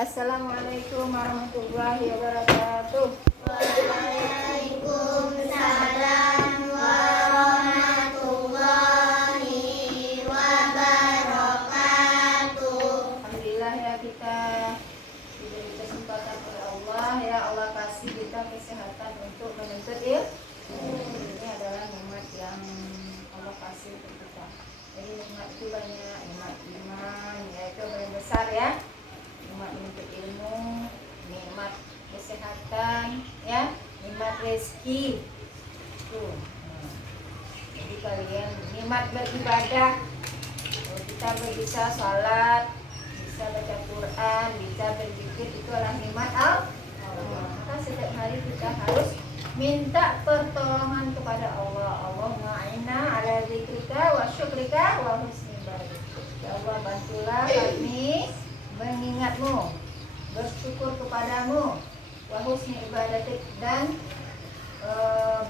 Assalamualaikum warahmatullahi wabarakatuh. Waalaikumsalam warahmatullahi wabarakatuh. Alhamdulillah ya, kita diberi kesempatan oleh Allah ya. Allah kasih kita kesehatan untuk menuntut ilmu. Ini adalah nikmat yang Allah kasih untuk kita. Jadi nikmat itu banyak, nikmat iman yaitu paling besar ya. Nikmat menuntut ilmu, nikmat kesehatan ya, nikmat rezeki tuh. Jadi kalian nikmat beribadah. Kalau kita bisa sholat, bisa baca Quran, bisa berzikir, itu adalah nikmat Allah. Maka setiap hari kita harus minta pertolongan kepada Allah. Allahumma a'inna ala zikrika wa syukrika wa husni ibadah. Ya Allah, bantulah kami mengingatmu, bersyukur kepadamu, wa husni ibadatik, dan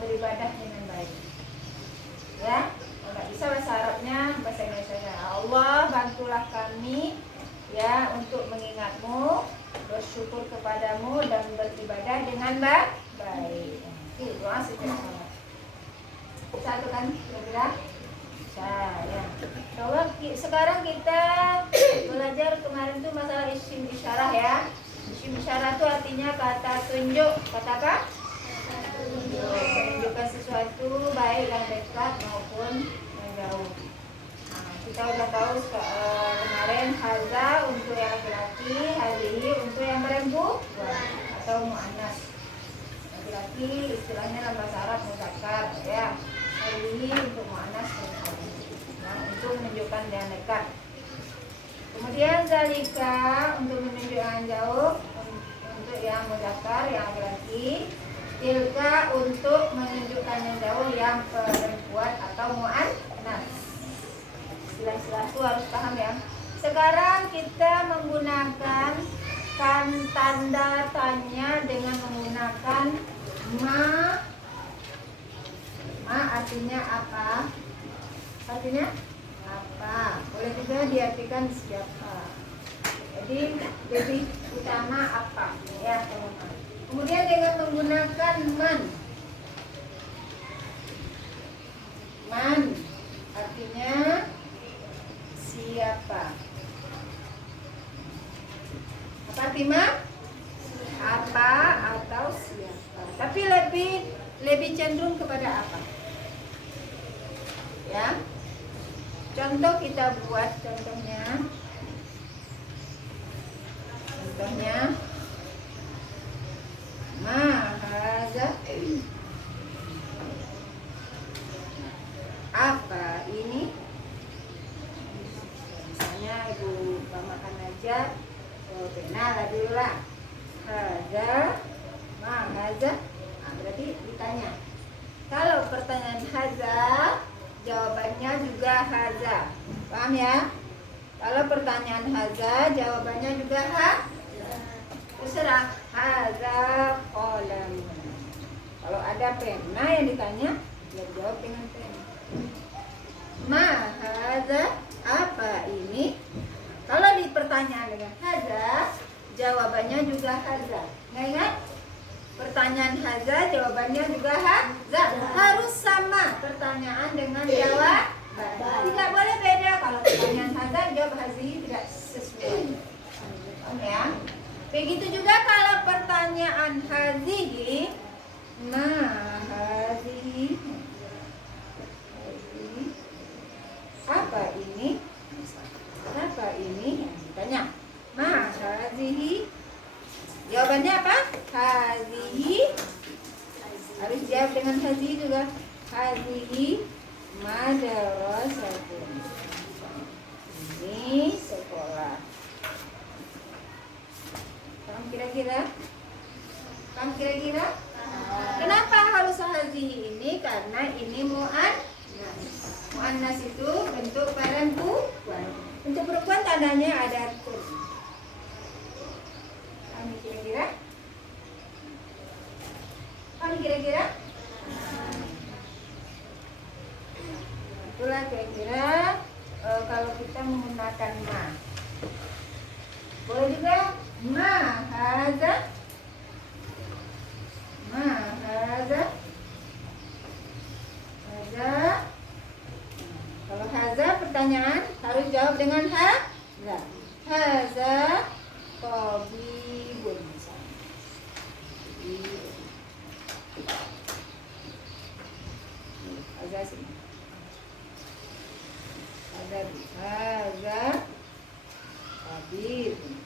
beribadah dengan baik. Ya, kalau nggak bisa bahasa Arabnya, bahasa Indonesia. Allah, bantulah kami ya untuk mengingatmu, bersyukur kepadamu, dan beribadah dengan baik. Itu doa setiap salat. Satu kan kira-kira? Ya. Kalau sekarang kita belajar kemarin tuh masalah isim isyarah ya. Isim isyarah itu artinya kata tunjuk. Kata apa? Menunjukkan sesuatu baik yang dekat maupun yang jauh. Nah, kita udah tahu kemarin haza untuk yang laki-laki, hadhihi untuk yang perempuan atau muannas. Laki-laki istilahnya dalam bahasa Arab muzakkar ya. Hadhihi untuk muannas perempuan. Nah, untuk menunjukkan yang dekat. Kemudian zalika untuk menunjukkan jauh, untuk yang muzakkar yang laki-laki. Tilka untuk menunjukkan yang jauh yang perempuan atau muannas. Istilah-istilah itu harus paham ya. Sekarang kita menggunakan tanda tanya dengan menggunakan ma. Ma artinya apa? Artinya apa? Boleh juga diartikan siapa. Jadi lebih utama apa ya teman-teman. Kemudian dengan menggunakan man. Man artinya siapa? Apa artinya? Apa atau siapa? Tapi lebih cenderung kepada apa? Ya. Contoh kita buat contohnya. Ma hadza, apa ini? Misalnya ibu makan aja, pena lah dulu lah. Hadza, ma hadza. Nah, berarti ditanya. Kalau pertanyaan hadza, jawabannya juga hadza. Paham ya? Kalau pertanyaan hadza, jawabannya juga terserah. Hadza qalam. Kalau ada pena yang ditanya, dia jawab dengan pena. Ma hadza, apa ini? Kalau di pertanyaan dengan hadza, jawabannya juga hadza. Ingat? Pertanyaan hadza, jawabannya juga hadza. Harus sama pertanyaan dengan jawaban. Tidak boleh beda. Kalau pertanyaan hadza, jawab hazihi tidak sesuai. Ya. Begitu juga kalau pertanyaan hazihi, nah hazihi, apa ini? Apa ini? Tanya. Nah hazihi, jawabannya apa? Hazihi, harus jawab dengan hazihi juga. Hazihi madrasatun. Ini sekolah. Kira-kira? Kenapa harus hazihi ini? Karena ini muannas itu bentuk perempuan. Untuk perempuan tandanya ada kun. Kira-kira? Itulah kira-kira kalau kita menggunakan ma. Boleh juga Ma hadza. Ma hadza. Hadza. Kalau hadza pertanyaan harus jawab dengan hadza. Hadza tabibun misalnya. Hadza sini. Hadza tabibun.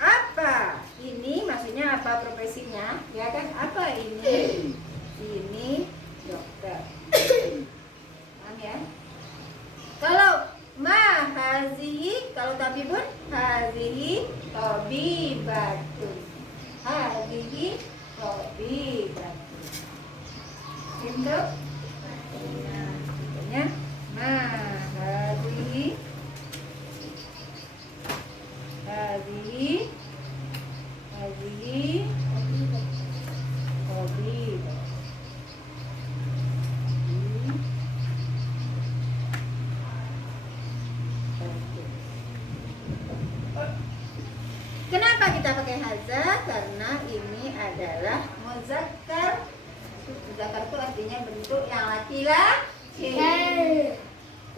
Apa ini, maksudnya apa profesinya, ya kan? Apa ini? Ini dokter. Paham ya? Kalau ma hazihi, kalau tabibun, hazihi tabibatun. Hazihi tabibatun. Gitu? Nah, contohnya ma hazihi, hazihi tabibatun. Kenapa kita pakai hadza? Karena ini adalah muzakkar. Muzakkar itu artinya bentuk yang laki-laki.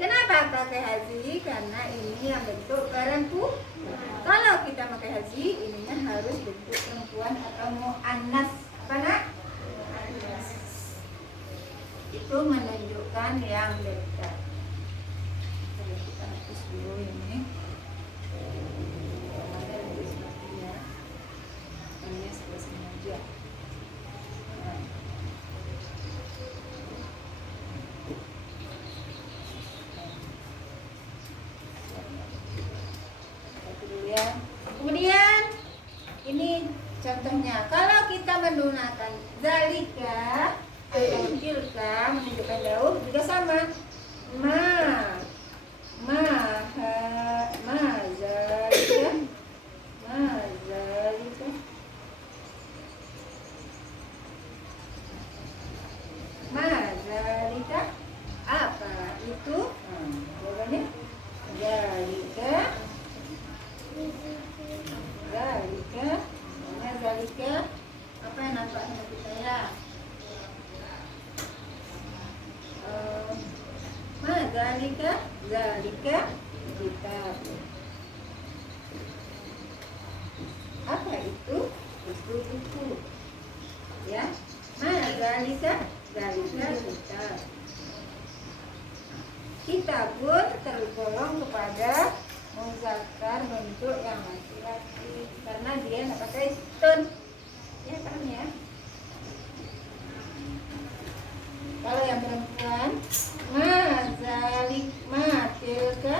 Kenapa pakai hazi? Karena ini yang bentuk perempuan. Kalau kita pakai hazi, ininya harus bentuk perempuan atau muannas. Apa nak? Muannas. Itu menunjukkan yang dekat. Coba kita hapus dulu ini. Kemudian ini contohnya, kalau kita menggunakan zalika atau tilka menunjukkan jauh juga sama. Ma zalika, ma zalika, apa itu? Jawabannya zalika. Zalika, apa yang nampak sama kita ya? Zalika kitab. Apa itu? Itu buku. Ya. Zalika kitab. Kita pun tergolong kepada muzakkar bentuk yang laki-laki karena dia nggak pakai tun, ya kan ya. Kalau yang perempuan, tilka,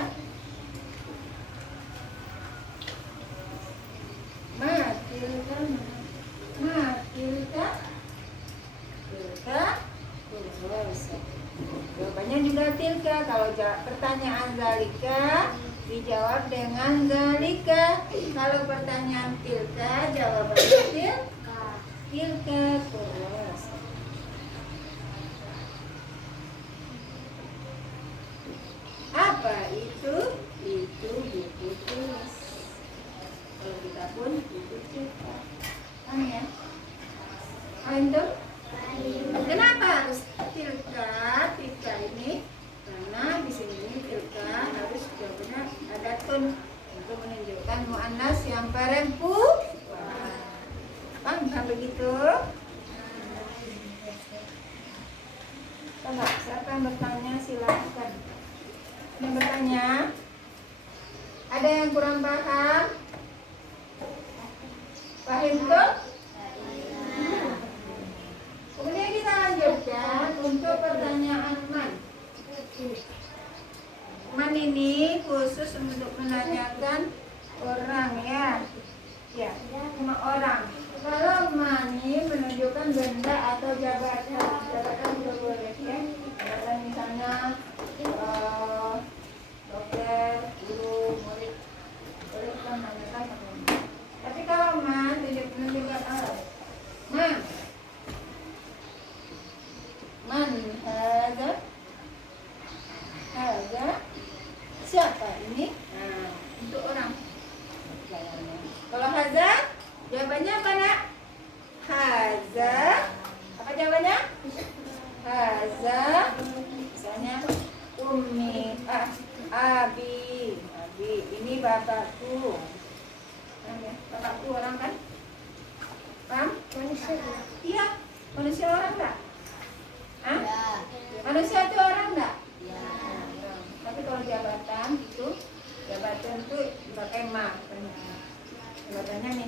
jawabannya juga tilka. Kalau pertanyaan zalika dijawab dengan zalika. Kalau pertanyaan tilka jawabannya tilka terus. Apa itu? Itu buku tulis. Kalau kita pun buku cetak. Kan ya? Antum? Kenapa harus tilka? Tilka ini karena di sini tilka harus jawabannya ada tun untuk menunjukkan muannas yang perempuan. Paham begitu? Coba siapa yang bertanya silakan. Yang bertanya, ada yang kurang paham? Paham tuh? Kemudian kita lanjutkan untuk pertanyaan man. Man ini khusus untuk menanyakan orang ya. Ya, cuma orang. Kalau man ini menunjukkan benda atau jabatan. Jabatan juga boleh ya. Jabatan misalnya dokter, guru, murid. Boleh kita menanyakan orang. Tapi kalau man menunjukkan alat. Man hadza siapa ini? Nah, untuk orang. Kalau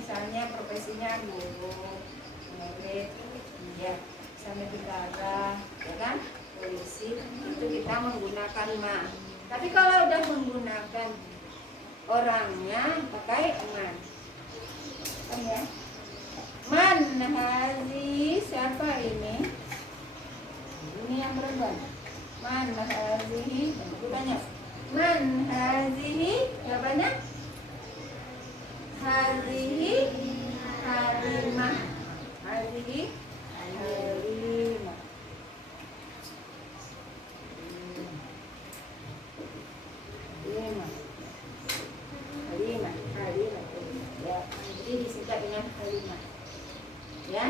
misalnya profesinya guru, murid, ya, misalnya tentara, ya kan, polisi, itu kita menggunakan ma. Tapi kalau udah menggunakan orangnya pakai man, kan ya? Man hazi, siapa ini? Ini yang perempuan. Man hazihi, aku tanya. Man hazihi, jawabannya? Hazihi Halimah. Hazihi Halimah. Halimah. Halimah. Halimah. Ya, jadi disingkat dengan Halimah. Ya.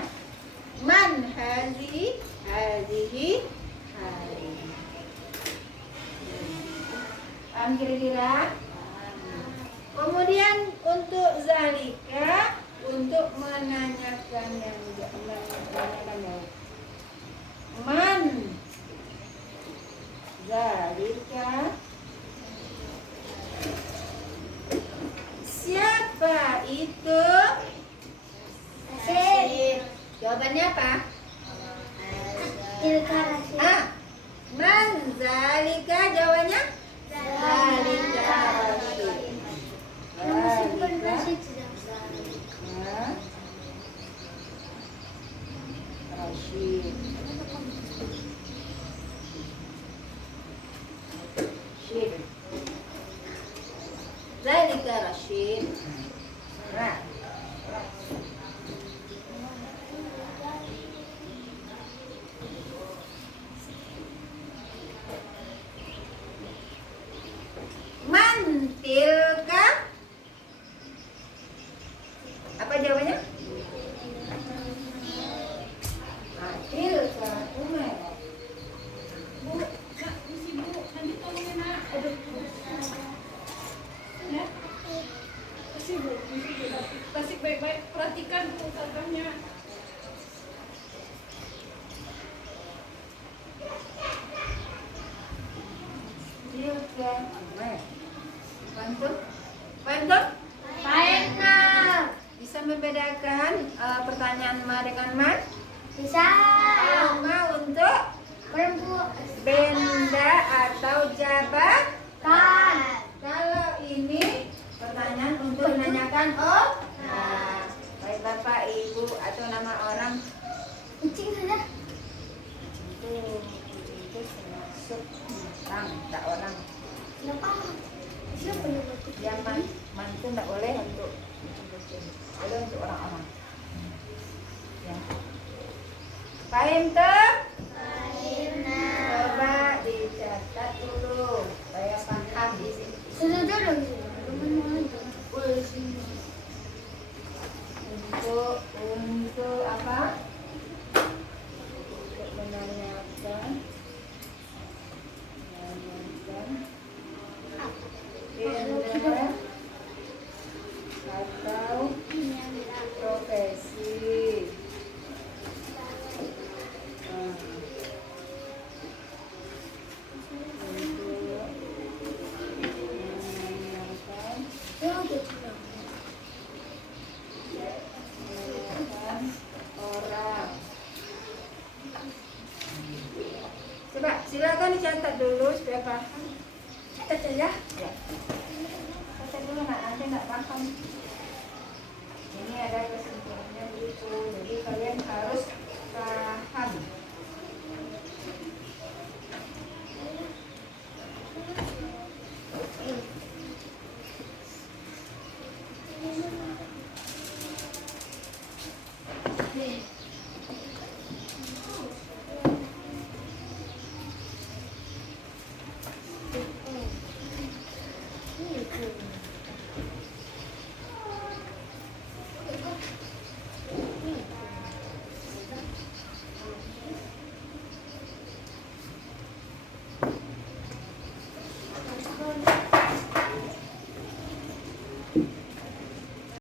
Man hazihi hazihi Halimah. Paham kira-kira? Kemudian untuk zalika, untuk menanyakan yang man zalika, siapa itu? Rasyid. Jawabannya apa? Tilka Rasyid. Man zalika, jawabannya zalika Rasyid. Yang Rasyid sedang Rasyid. Rasyid. Zalika Rasyid. Nah. Man tilka, apa jawabannya? Tilka Umar. Bu, Kak, misi Bu, nanti tolongin Nak. Aduh. Ya. Kasih Bu, misi Bu. Kasih baik-baik, perhatikan Bu contohnya. Tilka Umar. Bantu? Bantu? Baiklah. Bisa membedakan pertanyaan ma dengan man? Bisa. Kalau ma untuk Perempuan. benda atau jabatan. Kan. Kalau ini pertanyaan untuk menanyakan baik bapak, ibu atau nama orang. Kucing saja. Itu termasuk orang, tak orang. Kenapa? Siapa yang buat kucing? Yang man itu tidak boleh untuk kucing, boleh untuk orang-orang. Ya. Paham tuh? Coba dicatat dulu supaya paham di sini. Sudah jodoh sih. Untuk apa? Untuk menanyakan benda atau profesi. Orang. Coba silakan dicatat dulu supaya paham. Catat saja. Ya. Catat dulu nak, nanti nggak paham.